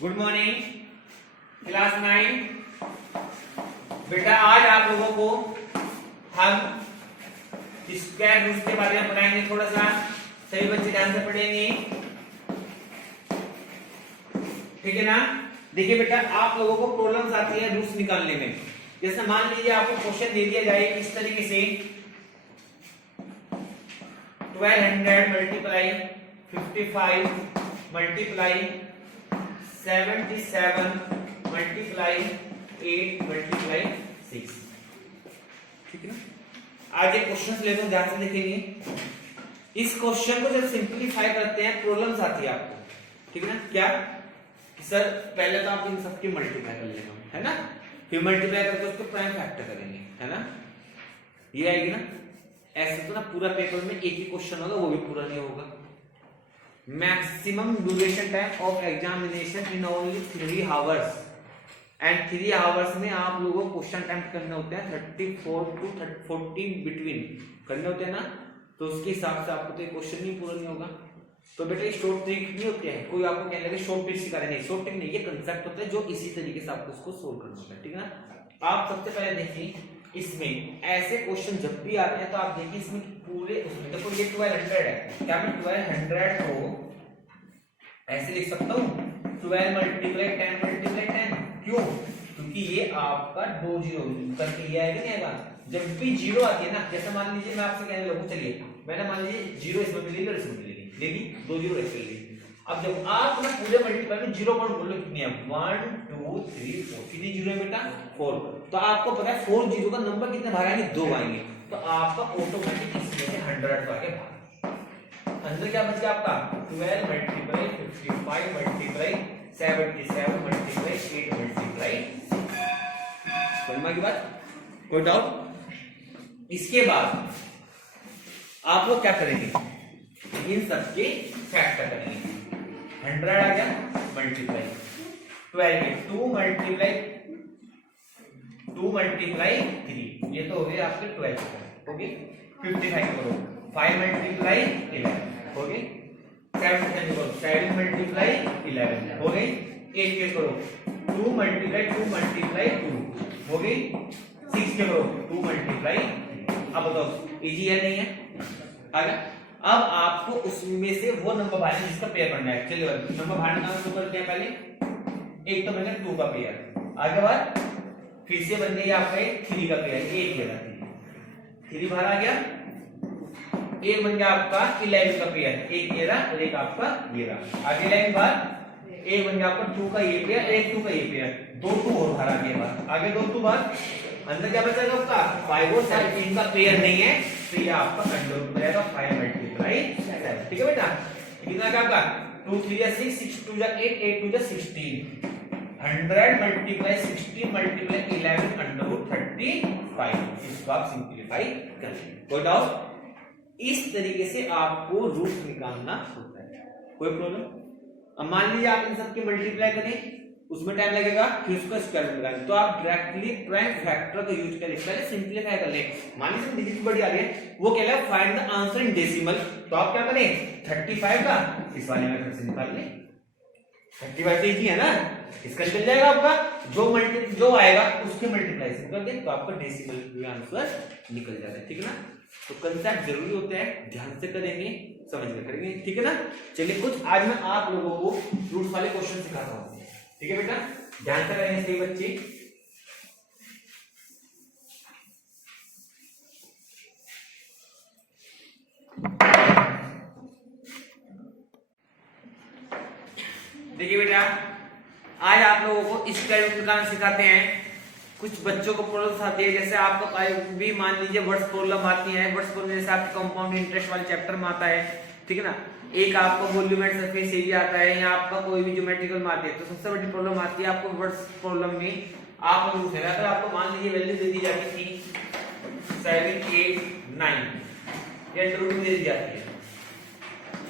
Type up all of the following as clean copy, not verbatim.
Good morning class 9। बेटा आज आप लोगों को हम स्क्वायर रूट्स के बारे में पढ़ाएंगे। थोड़ा सा सभी बच्चे ध्यान से पढ़ेंगे, ठीक है ना। देखिए बेटा, आप लोगों को प्रॉब्लम्स आती है रूट्स निकालने में। जैसे मान लीजिए आपको क्वेश्चन दे दिया जाए इस तरीके से 1200 मल्टीप्लाई 55 मल्टीप्लाई 77 मल्टीप्लाई 8 मल्टीप्लाई 6, ठीक है ना। आज एक क्वेश्चन लेते हैं, ध्यान से देखेंगे। इस क्वेश्चन को जब सिंपलीफाई करते हैं प्रॉब्लम्स आती है आपको, ठीक है ना। क्या कि सर पहले तो आप इन सबकी मल्टीप्लाई कर लेना, है ना, फिर मल्टीप्लाई करके उसको प्राइम फैक्टर करेंगे, है ना, ये आएगी ना। ऐसे तो ना पूरा पेपर में एक ही क्वेश्चन होगा, वो भी पूरा नहीं होगा। Maximum duration time of examination in only 3 hours and 3 hours में आप लोगों को क्वेश्चन अटेम्प्ट करने होते हैं 34 टू 40 बिटवीन करने होते हैं ना। तो उसके हिसाब से आपको तो क्वेश्चन ही पूरा नहीं होगा। तो बेटा शॉर्ट ट्रिक नहीं होते हैं, कोई आपको कहने लगे शॉर्ट ट्रिक सिखा रहे, नहीं, शॉर्ट ट्रिक नहीं, ये कंसेप्ट होता है जो इसी तरीके से आपको उसको सोल्व करना होता है, ठीक है ना। आप सबसे पहले देखिए, इसमें ऐसे क्वेश्चन जब भी आते हैं तो आप देखिए इसमें पूरे उसमें देखो ये 1200 है, क्या मैं 1200 को ऐसे लिख सकता हूँ 12 मल्टीप्लाई 10 मल्टीप्लाई 10, क्यों? क्योंकि ये आपका 2 जीरो करके ये आएगा नहीं आएगा। जब भी जीरो आती है ना, जैसे मान लीजिए मैं आपसे कहने लगूं, चलिए मैंने मान लीजिए जीरो इसमें मिलेगी और इसमें मिलेगी, लेगी 2 जीरो ऐसे मिलेगी। अब जब आप ना पूरे मल्टीप्लाई में 0 पॉइंट बोलो कितनी है, 1 2 3 4, कितनी जीरो है बेटा 4। तो आपको पता है 4 जीरो का नंबर कितने भाग आएंगे, 2 आएंगे। तो आपका ऑटोमेटिक इसमें से 100 तो आगे भाग, अंदर क्या बच गया आपका 12 मल्टीप्लाई 55 मल्टीप्लाई 77 मल्टीप्लाई 8 मल्टीप्लाई। समझ की बात, कोई डाउट? इसके बाद आप लोग क्या करेंगे, इन सबके फैक्टर करेंगे। 100 आ गया मल्टीप्लाई 12 में 2 मल्टीप्लाई 3, ये तो हो गए आपके 12 हो गए। 55 करो 5 मल्टीप्लाई 11 हो गए। 7 करो 7 मल्टीप्लाई 11 हो गई। 8 के करो 2 मल्टीप्लाई 2 हो गई। 6 के करो 2 मल्टीप्लाई। अब बताओ इजी है नहीं है, आ गया। अब आपको उसमें से वो नंबर बाहर जिसका पेयर बनना है, चलिए नंबर बाहर का शुरू करते हैं। पहले एक तो बनेगा 2 का पेयर, आगे बाद फिर से बन गया आपका 3 का पेयर, 1 के बाद 3 बाहर आ गया। एक बन गया आपका 11 का पेयर, 1 ये रहा और एक आपका ये रहा। आगे लाइन बाहर एक बन गया आपका 2 का ये पेयर, 1 2 का ये पेयर, 2 2 और बाहर आ गया बाहर। आगे 2 2 बाहर, अंदर क्या बचेगा आपका 5 और 7, इनका पेयर नहीं है तो ये आपका अंडर रूट में जाएगा 5 मल्टीप्लाई 7, ठीक है बेटा। कितना क्या आपका 2 3 या 6 6 2 या 8 8 2 या 16, 100 मल्टीप्लाई 16 मल्टीप्लाई 11 अंडर रूट 35। इसको आप सिंपलीफाई कर लेंगे, कोई डाउट? इस तरीके से आपको रूट निकालना होता है, कोई प्रॉब्लम? अब मान लीजिए आप इन सबकी मल्टीप्लाई करें, उसमें टाइम लगेगा, फिर उसको स्क्वायर रूट निकालें, तो आप डायरेक्टली प्राइम फैक्टर का यूज करें। पहले सिंपलीफाई कर लें। मान लीजिए डिजिट बड़ी आ रही है, वो कह रहा है find the answer in decimal, तो आप क्या करें 35 का इस वाले मेथड से निकाल लें। 35 इजी है ना, इसका निकल जाएगा आपका, जो आएगा उसके मल्टीप्लाई से कर दें तो आपका डेसिमल में आंसर निकल जाता है, ठीक है ना। तो कंसेप्ट जरूरी होता है, ध्यान से करेंगे, समझ कर करेंगे, ठीक है ना। चलिए कुछ आज मैं आप लोगों को रूट्स वाले क्वेश्चन सिखाता हूं, ठीक है बेटा, ध्यान से करेंगे सही बच्चे। देखिए बेटा, आज आप लोगों को स्क्वायर रूट निकालना सिखाते हैं। कुछ बच्चों को प्रॉब्लम आती है, जैसे आपको भी मान लीजिए वर्ड्स प्रॉब्लम आती है। वर्ड्स प्रॉब्लम जैसे आपके कंपाउंड इंटरेस्ट वाले चैप्टर में आता है, ठीक है ना। एक आपको वॉल्यूम एंड सरफेस एरिया आता है, या आपका कोई भी ज्योमेट्रिकल में आती है। तो सबसे बड़ी प्रॉब्लम आती है आपको वर्ड्स प्रॉब्लम में। आप लोग अगर आपको मान लीजिए वैल्यू दे दी जाती थी 7 8 9, ये अंडर रूट में दे दी जाती है,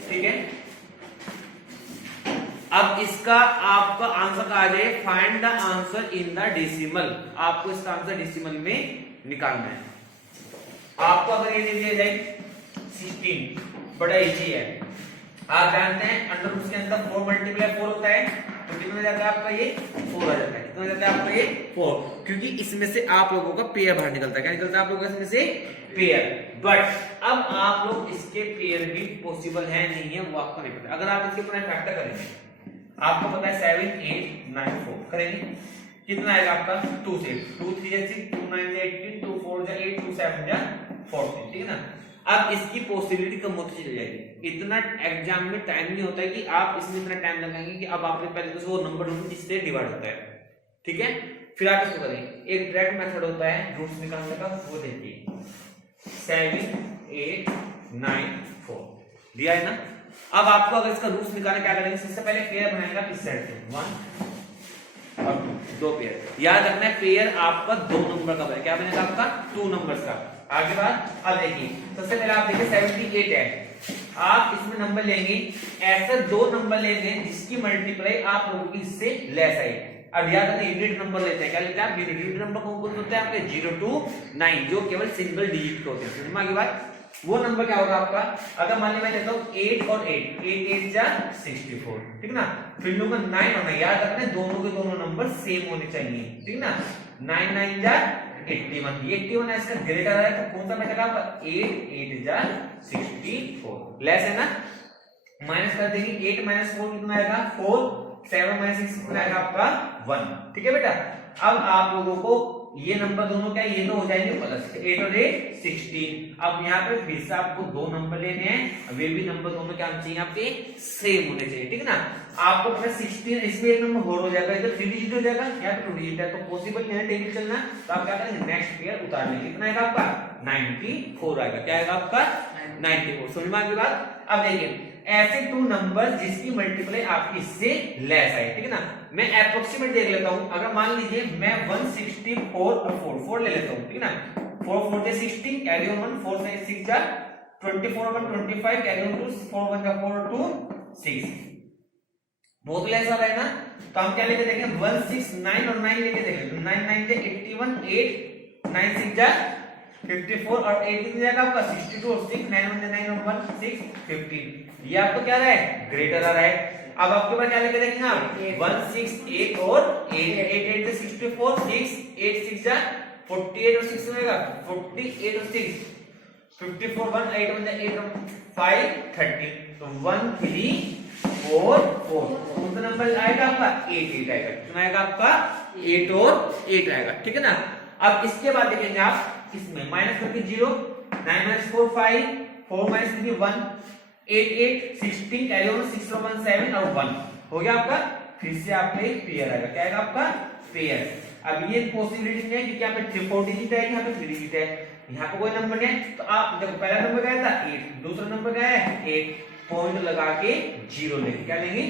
ठीक है। अब इसका आपका आंसर कहा जाए find the answer in the decimal, आपको इसका आंसर डेसिमल में निकालना है। आपको अगर ये दे दिया जाए 16, बड़ा इजी है, आप जानते हैं अंडर रूट के अंदर 4 मल्टीप्लाई 4 होता है, तो कितना हो जाता है आपका ये 4 आ जाता है। कितना हो जाता है आपका ये 4, क्योंकि इसमें से आप लोगों का पेयर बाहर निकलता है। क्या निकलता है आप लोगों का इसमें से पेयर। बट अब आप लोग इसके पेयर भी पॉसिबल है नहीं है वो आपको नहीं पता। अगर आप इसके ऊपर फैक्टर करेंगे, आपको पता है 7 8 9 4 करेंगे, कितना आएगा आपका 2 से 2 3 6 2 9 18 2 4 8 2 7 14, ठीक है ना। अब इसकी पॉसिबिलिटी कम होती चली जाएगी। इतना एग्जाम में टाइम नहीं होता है कि आप इसमें इतना टाइम लगाएंगे कि अब आपने पहले तो वो नंबर ढूंढो जिससे डिवाइड होता है, ठीक है। फिर आप इसको करेंगे। एक डायरेक्ट मेथड होता है रूट्स निकालने का, वो देखिए 7 8 9 4 दिया है ना। अब आपको अगर इसका रूट्स निकालना क्या करेंगे, सबसे पहले पेयर बनाएगा इस साइड से 1 और 2 पेयर। याद रखना है पेयर आपका 2 नंबर का बनेगा। क्या बनेगा आपका 2 नंबर्स का। आगे बात, अब देखिए सबसे पहले आप देखिए 78 है, आप इसमें नंबर लेंगे, ऐसे 2 नंबर लेंगे जिसकी मल्टीप्लाई आप लोगों की इससे लेस आई। अब याद रखना यूनिट नंबर लेते हैं। क्या लेते हैं आप? यूनिट नंबर कौन कौन होते हैं आपके 0 to 9 जो केवल सिंगल डिजिट के होते हैं। समझ में आ गई बात? वो नंबर क्या होगा आपका? अगर मान लीजिए मैं लेता हूं 8 और 8 8 8 जा 64, ठीक ना। फिर लूंगा 9 और 9, याद रखना दोनों के दोनों नंबर सेम होने चाहिए, ठीक ना। 9 9 जा 81, ये 81 इसका ग्रेटर है तो कौन सा बचेगा आपका 8 8 जा 64, लेस है ना। माइनस कर देंगे 8 - 4 कितना आएगा 4, 7 - 6 कितना आएगा आपका 1, ठीक है बेटा। अब आप लोगों को ये नंबर दोनों क्या ये तो हो जाएंगे प्लस 8 और 8 16। अब यहाँ पे फिर से आपको 2 नंबर लेने हैं, वे भी नंबर दोनों क्या होने चाहिए आपके सेम होने चाहिए, ठीक ना। आपको पता 16 इसमें एक नंबर और हो जाएगा, इधर 3 डिजिट हो जाएगा या 2 डिजिट है तो पॉसिबल नहीं है टेबल चलना। तो आप क्या करेंगे नेक्स्ट पेयर उतार लेंगे। कितना आएगा आपका 94 आएगा। क्या आएगा आपका 94। समझ में आ गई बात? अब देखिए ऐसे 2 नंबर जिसकी मल्टीप्लाई आपकी इससे लेस है, ठीक है ना। मैं एप्रोक्सीमेट देख लेता हूं। अगर मान लीजिए मैं 164 और 4 ले लेता हूं, ठीक है ना। 4 4 से 60 कैरी ऑन 1, 4 से 6 जा 24 और 1 25 कैरी ऑन 2, 4 1 का 4 और 2 6, बहुत लेस आ रहा है ना। तो हम क्या लेके देखें 1 6 9 और 9 लेके देखें। 9 9 से 81 8 9 6 जा 54 और 8 कितने जाएगा आपका 62 और 6 9 1 9 और 1 6 15। ये आपको क्या आ रहा है ग्रेटर आ रहा है। अब आपके पास क्या लेके देखेंगे आप 1 6 8 और 8 8 8 से 64 6 8 6 जा 48 और 6 होगा 48 और 6 54 1 8 1 8 5 30। तो 1 3 4 4 कौन सा नंबर आएगा आपका 8 8 आएगा। कितना आएगा आपका 8 और 8 आएगा, ठीक है ना। अब इसके बाद देखेंगे आप इसमें माइनस करके 0 9 - 4 5 4 - 3 1 8 8 16 कैरी ऑन 6 और 1 7 और 1 हो गया आपका। फिर से आपका एक पेयर आएगा। क्या आएगा आपका पेयर। अब ये पॉसिबिलिटी नहीं है क्योंकि यहाँ पे 4 डिजिट है, यहाँ पे 3 डिजिट है, यहाँ पे कोई नंबर नहीं है। तो आप देखो पहला नंबर क्या था 8, दूसरा नंबर क्या है 8, पॉइंट लगा के 0 लेंगे। क्या लेंगे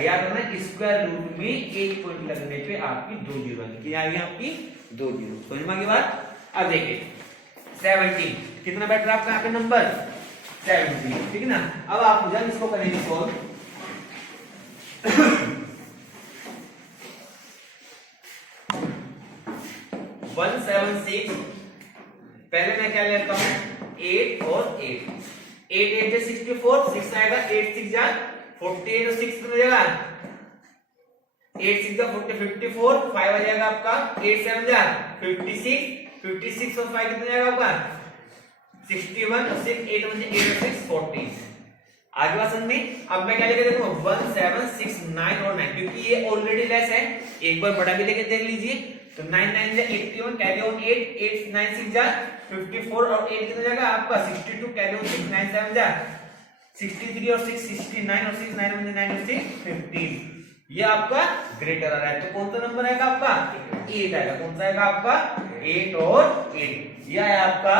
याद रखना स्क्वायर रूट में एक पॉइंट लगने पे आपकी 2 जीरो आएगी। क्या आएगी आपकी 2 जीरो। समझ में आ गई बात? अब देखिए 17 कितना बैठ रहा है आपका यहाँ पे नंबर 17, ठीक है ना। अब आप मुझे इसको करेंगे सॉल्व। 176 पहले मैं क्या लेता हूं 8 और 8 8 8 से 64 6 आएगा 8 6 जा 48 और 6 कितना जाएगा 8 6 जा 40 54 5 आ जाएगा आपका 8 7 जा 56 56 और 5 कितना जाएगा आपका 61 और 6 8 1 8 और 6 40। आगे बात समझ में। अब मैं क्या लेके देखूं 1 7 6 9 और 9 क्योंकि ये ऑलरेडी लेस है। एक बार बड़ा भी लेके देख लीजिए तो 9 9 जा 81 कैरी ऑन 8 8 9 6 जा 54 और 8 कितना जाएगा आपका 62 कैरी ऑन 6 9 7 जा 63 और 6 69 और 6 9 1 9 और 6 15। ये आपका ग्रेटर आ रहा है तो कौन सा नंबर आएगा आपका 8 आएगा। कौन सा आएगा आपका 8 और 8। यह है आपका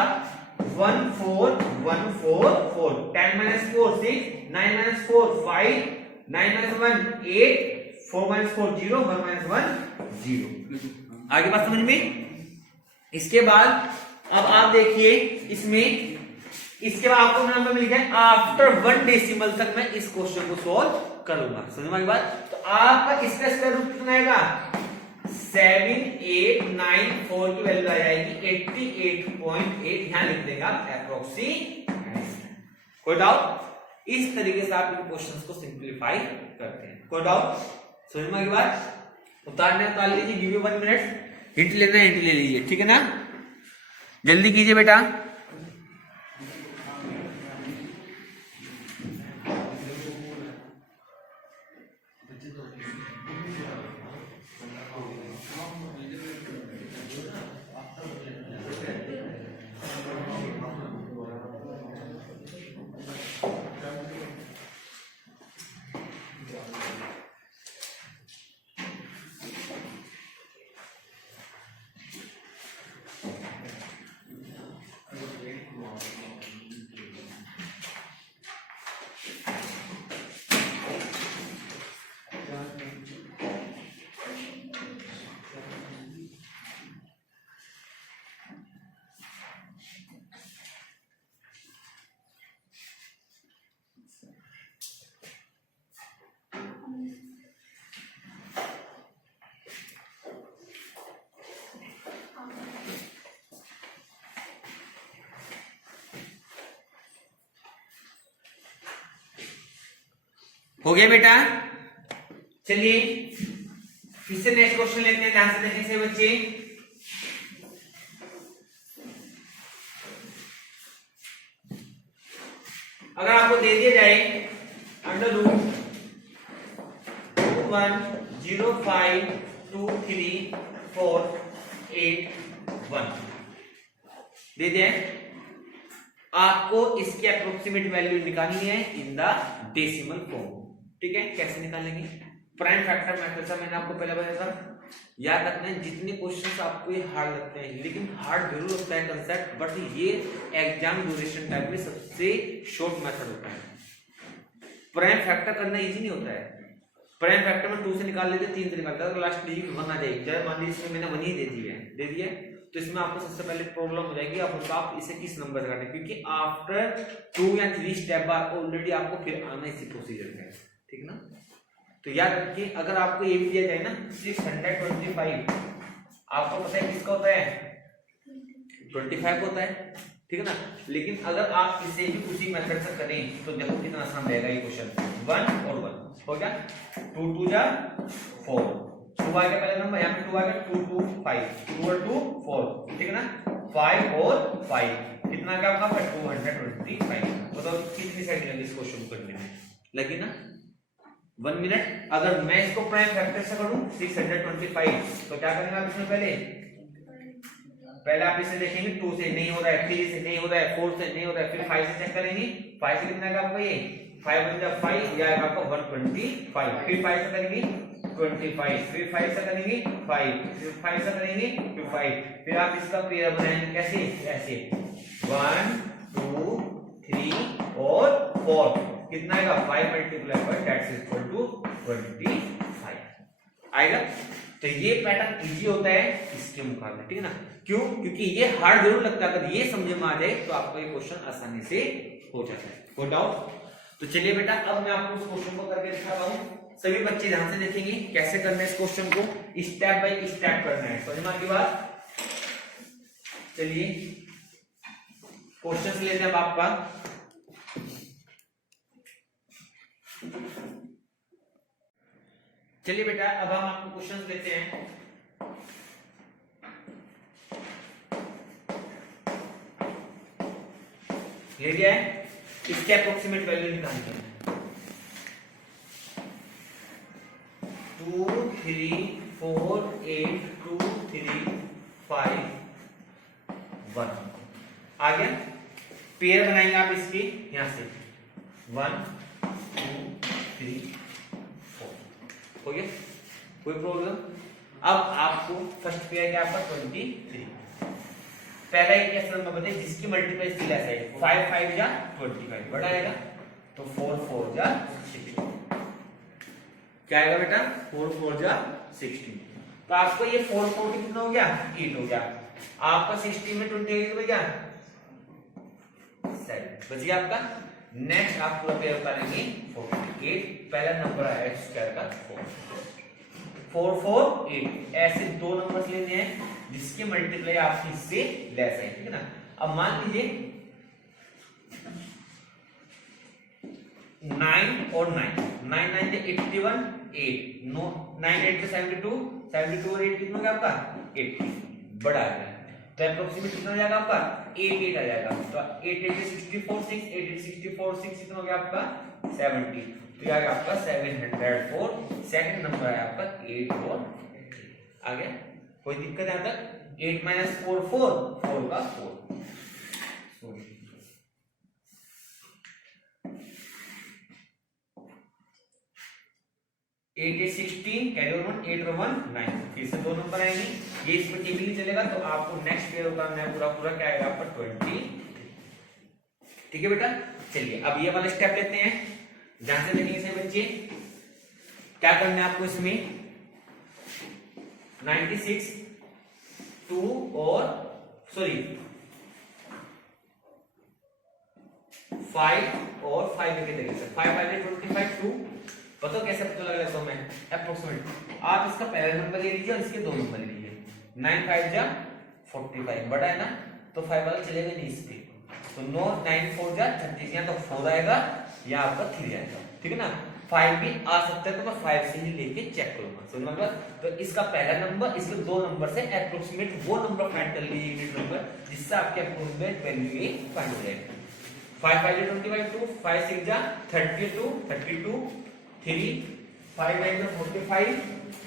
1 4 1 4 4 10 - 4 6 9 - 4 5 9 - 1 8 4 - 4 0 1 - 1 0। आगे बात समझ में। इसके बाद अब आप देखिए इसमें इसके बाद आपको नंबर मिल गया आफ्टर 1 डेसिमल तक मैं इस क्वेश्चन को सॉल्व करूंगा। समझ में आ गई बात। तो आपका इसका स्क्वायर रूट कितना आएगा 7 8 9 4 की वैल्यू आ जाएगी 88.8। यहां लिख देंगे आप अप्रोक्सीमेट। कोई डाउट? इस तरीके से आप इन क्वेश्चंस को सिंपलीफाई करते हैं। कोई डाउट? समझ में आ गई बात? उतारने उतार लीजिए, गिव यू 1 मिनट, हिंट लेना हिंट ले लीजिए, ठीक है ना? जल्दी कीजिए बेटा। हो गया बेटा? चलिए फिर से नेक्स्ट क्वेश्चन लेते हैं, ध्यान से देखने से बच्चे। अगर आपको दे दिया जाए अंडर रूट 21052348 दे दिया, आपको इसकी अप्रोक्सीमेट वैल्यू निकालनी है इन द डेसिमल फॉर्म। ठीक है, कैसे निकालेंगे? प्राइम फैक्टर मेथड से मैंने आपको पहले बताया था। याद रखना है जितने क्वेश्चंस आपको ये हार्ड लगते हैं, लेकिन हार्ड जरूर होता है कंसेप्ट, बट ये एग्जाम ड्यूरेशन टाइम में सबसे शॉर्ट मेथड होता है। प्राइम फैक्टर करना इजी नहीं होता है। प्राइम फैक्टर में 2 से निकाल लेते, 3 से निकालते हैं, तो लास्ट में 1 आ जाएगी। जब मान लीजिए इसमें मैंने 1 ही दे दिया तो इसमें आपको सबसे पहले प्रॉब्लम हो जाएगी, आप इसे किस नंबर से काटें, क्योंकि आफ्टर 2 या 3 स्टेप बाद ऑलरेडी आपको फिर आना इसी प्रोसीजर में, ठीक ना? तो याद रखिए, अगर आपको ये भी दिया जाए ना 625, आपको पता है किसका होता है? 25 होता है, ठीक है ना? लेकिन अगर आप इसे भी उसी मेथड से करें तो देखो कितना आसान रहेगा ये क्वेश्चन। 1 और 1 हो गया, 2 2 जा 4, 2 आ गया पहले नंबर, यहाँ पे 2 आ गया, 2 2 5, 2 और 2 4, ठीक है ना? 5 और 5 कितना क्या होगा? 225। बताओ कितनी सेकंड लगी इस क्वेश्चन को करने में? लगी ना 1 मिनट। अगर मैं इसको प्राइम फैक्टर से करूं 625, तो क्या करेंगे आप इसमें? पहले आप इसे देखेंगे, 2 से नहीं हो रहा है, 3 से नहीं हो रहा है, 4 से नहीं हो रहा है, फिर 5 से चेक करेंगे। 5 से कितना आएगा आपका? ये 5 बन जाए 5, या आएगा आपका 125। फिर 5 से करेंगे 25, फिर 5 से करेंगे 5, फिर 5 से करेंगे फिर 5, फिर आप इसका पेयर बनाएंगे कैसे? ऐसे 1 2 3 और 4, कितना आएगा? 5 multiply by that's equal to 25 आएगा। तो ये पैटर्न इजी होता है इसके मुकाबले, ठीक है ना? क्यों? क्योंकि ये हार्ड जरूर लगता है, अगर ये समझ में आ जाए तो आपका ये क्वेश्चन आसानी से हो जाता है। No doubt? तो चलिए बेटा, अब मैं आपको इस क्वेश्चन को करके दिखाता हूं। सभी बच्चे ध्यान से देखेंगे कैसे करना है इस क्वेश्चन को, स्टेप बाय स्टेप करना है। समझ में आ गई बात? चलिए क्वेश्चन लेते हैं अब आपका। चलिए बेटा, अब हम आपको क्वेश्चंस लेते हैं। ले लिया है, इसके अप्रोक्सीमेट वैल्यू निकालनी है। 2 3 4 8 2 3 5 1 आ गया। पेयर बनाएंगे आप इसके यहां से 1 2 3 4 हो गया, कोई प्रॉब्लम? अब आपको फर्स्ट पेयर क्या आपका 23, पहला एक ऐसा नंबर बताइए जिसकी मल्टीप्लाई सी लेस है। 5 5 जा 25 बड़ा आएगा, तो 4 4 जा 16 क्या आएगा बेटा? 4 4 जा 16। तो आपको ये 4 4 कितना हो गया? 8 हो गया। आपका 16 में 20 हो गया 7 बच गया आपका। नेक्स्ट आप पूरा पेयर करेंगे 48, पहला नंबर आया स्क्वायर का 4 4 8। ऐसे दो नंबर्स लेने हैं जिसके मल्टीप्लाई आपकी इससे लेस है, ठीक है ना? अब मान लीजिए 9 और 9 9 9 से 81 8 नो 9 8 से 72 72 और 8 कितना हो गया आपका 80 बड़ा आ गया तो अप्रोक्सीमेट कितना हो जाएगा आपका 8 8 आ जाएगा तो 8 8 से 64 6 8 8 64 6 कितना हो गया आपका 70 तो ये आ गया आपका 704 सेकंड नंबर है आपका 8 और 80 आ गया कोई दिक्कत है यहां तक 8 माइनस 4 4 4 का 4 सॉरी 8 8 16 कैरी ऑन 8 और 1 9 फिर से दो नंबर आएंगे ये इसमें टेबल नहीं चलेगा तो आपको नेक्स्ट पेयर करना है पूरा पूरा क्या आएगा आपका 20 ठीक है बेटा चलिए अब ये वाला स्टेप लेते हैं ध्यान से देखिए से बच्चे क्या करना है आपको इसमें 96 2 और सॉरी 5 और 5 के तरीके से 5 5 25 2 बताओ कैसे पता लगा तो मैं अप्रोक्सीमेट आप इसका पहला नंबर ले लीजिए और इसके दो नंबर ले लीजिए 9 5 जा 45 बड़ा है ना तो 5 वाला चलेगा नहीं इस पे तो 9 9 4 जा 36 या तो 4 आएगा या आपका 3 आएगा ठीक है ना 5 भी आ सकता है तो मैं 5 से ही लेके चेक करूंगा समझ में तो इसका पहला नंबर इसके दो नंबर से अप्रोक्सीमेट वो नंबर फाइंड कर लीजिए यूनिट नंबर जिससे आपके अप्रोक्सीमेट वैल्यू ये फाइंड हो जाएगा 5 5 25 2 5 6 जा 32 32 3 5 9 45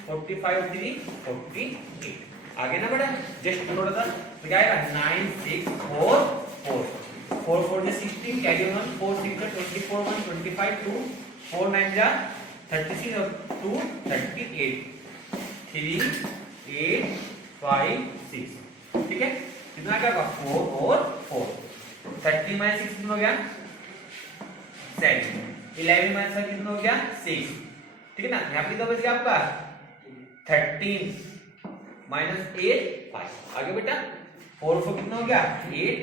45 3 48 आगे ना बेटा जस्ट थोड़ा सा तो क्या आएगा 9 6 4 4 4 4 से 16 कैरी ऑन 4 6 से 24 1 25 2 4 9 जा 36 और 2 38 3 8 5 6 ठीक है कितना आ गया 4 और 4 30 माइनस 6 कितना हो गया 7 11 माइनस 5 कितना हो गया 6 ठीक है ना यहाँ पे तो बच गया आपका 13 माइनस 8 5 आगे बेटा 4 4 कितना हो गया 8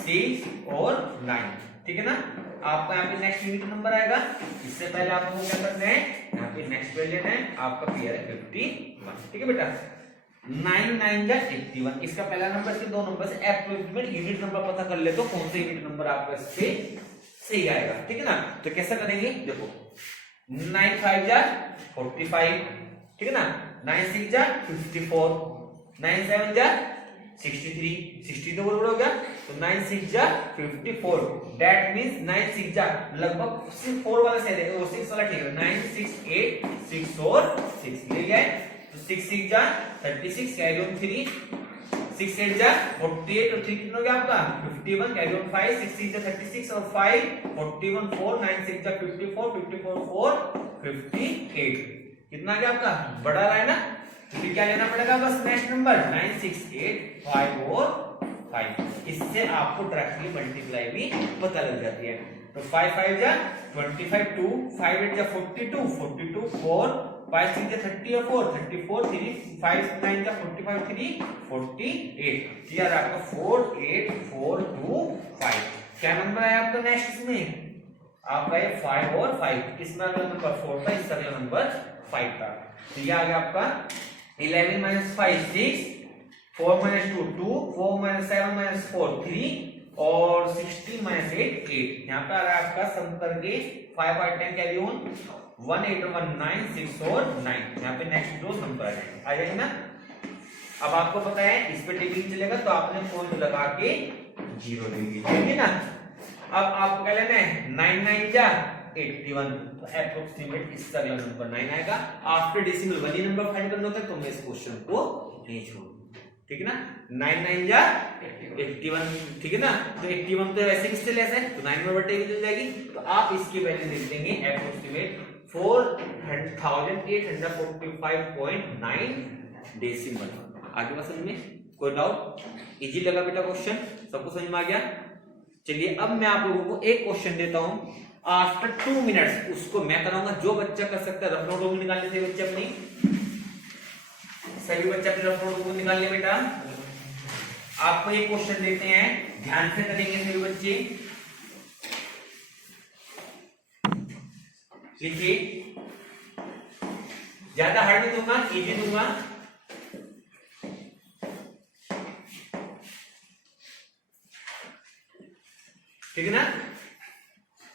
6 और 9 ठीक है ना आपका यहाँ पे नेक्स्ट यूनिट नंबर आएगा इससे पहले आपको क्या करना है यहाँ पे नेक्स्ट पे लेना है आपका क्लियर है 51 ठीक है बेटा 9 9 जा 81 इसका पहला नंबर इसके दो नंबर से एप्रोक्सीमेट यूनिट नंबर पता कर ले तो कौन सा यूनिट नंबर आपका इस पे सही आएगा ठीक है ना तो कैसा करेंगे देखो 9 5 जा 45 ठीक है ना 9 6 जा 54 9 7 जा 63 60 तो बराबर हो गया तो 9 6 जा 54 दैट मींस 9 6 जा लगभग 4 वाला सही है वो 6 वाला ठीक है 9 6 8 6 और 6 ले गए तो 6 6 जा 36 कैरी ऑन 3 6 8 जा 48 और 3 कितना हो गया आपका 51 कैरी ऑन 5 6 6 जा 36 और 5 41 4 9 6 जा 54 54 4 58 कितना आ गया आपका बड़ा रहा है ना तो फिर क्या लेना पड़ेगा बस नेक्स्ट नंबर 9 6 8 5 और 5 इससे आपको डायरेक्टली मल्टीप्लाई भी पता लग जाती है तो 5 5 जा 25 2 5 8 जा 42 42 4 5 6 जा 30 और 4 34 3 5 9 जा 45 3 48 यार आपका 4 8 4 2 5 क्या नंबर है आपका नेक्स्ट इसमें आपका ये 5 और 5 इसमें अगला नंबर 4 था इसका अगला नंबर 5 था तो ये आ गया आपका 11 minus 5 6 4 minus 2 2 4 minus 7 minus 4 3 और 16 minus 8 8 यहाँ पे आ रहा है आपका सम करके 5 और 10 कैरी ऑन 1 8 और 1 9 6 और 9 यहाँ पे नेक्स्ट दो नंबर आ जाएंगे ना अब आपको पता है इस पे टिपिंग चलेगा तो आपने पॉइंट लगा के 0 ले लीजिए ठीक है ना अब आपको क्या लेना है 9 9 जा 81 तो अप्रोक्सीमेट इसका अगला नंबर 9 आएगा आफ्टर डेसिमल वही नंबर फाइंड करना होता है तो मैं इस क्वेश्चन को नहीं छोड़ूंगा ठीक है ना 9 9 जा 81 ठीक है ना तो 81 तो वैसे किससे लेस है तो 9 में बटे की चल जाएगी तो आप इसकी वैल्यू देख देंगे अप्रोक्सीमेट 4845.9 डेसिमल आगे बात समझ में कोई डाउट इजी लगा बेटा क्वेश्चन सबको समझ में आ गया चलिए अब मैं आप लोगों को एक क्वेश्चन देता हूं आफ्टर 2 मिनट्स उसको मैं कराऊंगा जो बच्चा कर सकता है रफ नोट बुक निकाल लेते बच्चे अपनी सभी बच्चे अपने रफ नोट बुक निकाल ले बेटा आपको एक क्वेश्चन देते हैं ध्यान से करेंगे सभी बच्चे लिखिए ज्यादा हार्ड नहीं दूंगा इजी दूंगा ठीक है ना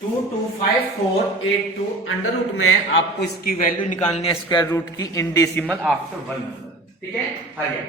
2 22548 अंडर रूट में आपको इसकी वैल्यू निकालनी है स्क्वायर रूट की इन डेसिमल आफ्टर 1 नंबर, ठीक है। आइए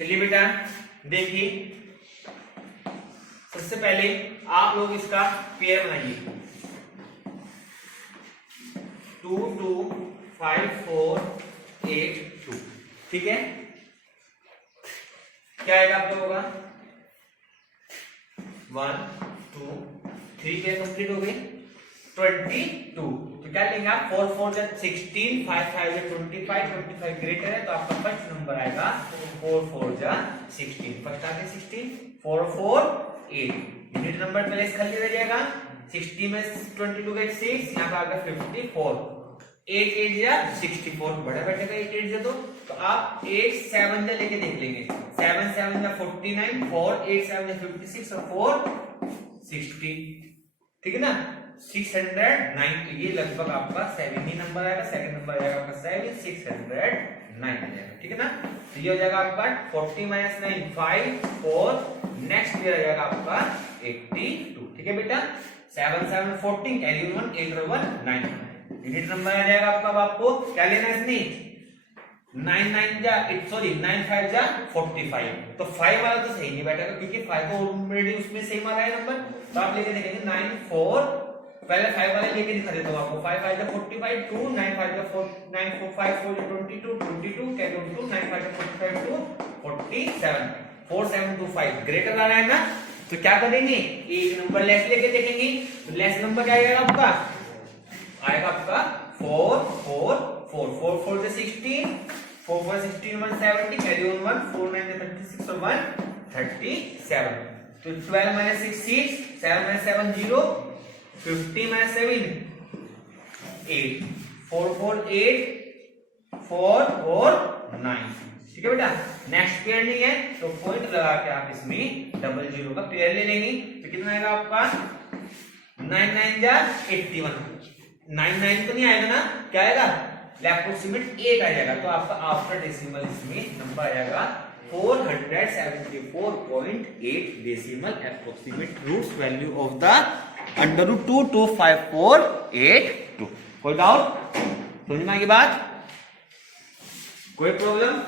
चलिए बेटा देखिए, सबसे पहले आप लोग इसका पेयर बनाइए। 2 2 5 4 8 2, ठीक है। क्या आएगा आप लोगों का 1 2 3 के कंप्लीट हो गई 22। तो क्या लेंगे आप 4 4 जा 16, 5 5 जा 25, 25 ग्रेटर है तो आपका फर्स्ट नंबर आएगा 4 4 जा 16। फर्स्ट आगे 16, 4 4 8 यूनिट नंबर पहले खाली रह जाएगा। 60 में 22 का 6, यहाँ पर आएगा 54, 8 8 जा 64 बड़ा बैठेगा 8 8 जा तो आप 8 7 जा लेके देख लेंगे। 7 7 जा 49, 4 8 7 जा 56 और 4 60, ठीक है ना। 609, ये लगभग आपका 7 ही नंबर आएगा। सेकंड नंबर आएगा आपका 7, 609 आएगा, ठीक है ना। तो ये हो जाएगा आपका 40 माइनस 9 5 4, नेक्स्ट ये आएगा आपका 82, ठीक है बेटा। 7 7 14 कैरी 1 8 1 9 यूनिट नंबर आ जाएगा आपका। अब आपको क्या लेना है इसमें 9 9 जा 9 5 जा 45, तो 5 वाला तो सही नहीं बैठेगा क्योंकि 5 तो ऑलरेडी उसमें सेम आ रहा है नंबर। तो आप लेके देखेंगे 9 4, पहले 5 वाले लेके दिखा देता हूं आपको। 5 5 जा 45 2, 9 5 जा 4 9 4 5 4 जा 22 22 कैरी 2 9 5 जा 45 2 47 4 7 2 5 ग्रेटर आ रहा है ना। तो क्या करेंगे एक नंबर लेस लेके देखेंगे। तो लेस नंबर क्या आएगा आपका 4 4 4 4 4 से 16, 4 4 16 1 70 कैरी 1 4 9 से 36 और 1 37। तो 12 minus 6 6, 7 minus 7 0, 50 minus 7 8, 4 4 8 4 और 9, ठीक है बेटा। नेक्स्ट पेयर नहीं है तो पॉइंट लगा के आप इसमें डबल जीरो का पेयर ले लेंगे। तो कितना आएगा आपका 9 9 जा 81, 9 9 तो नहीं आएगा ना, क्या आएगा अप्रोक्सीमेट 8 आ जाएगा। तो आपका आफ्टर डेसिमल इसमें नंबर आ जाएगा 474.8 decimal approximate roots value of the under root 2 25482। कोई डाउट समझ में आएगी बात, कोई प्रॉब्लम?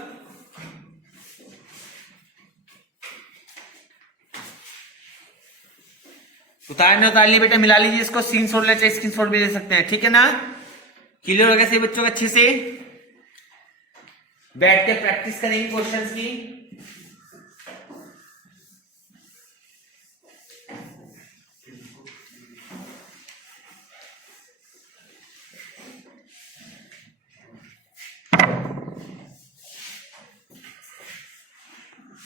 उतारने उतारनी बेटा मिला लीजिए इसको, स्क्रीनशॉट ले चाहिए स्क्रीनशॉट भी ले सकते हैं, ठीक है ना। क्लियर हो गया सही बच्चों का, अच्छे से बैठ के प्रैक्टिस करेंगे क्वेश्चंस की।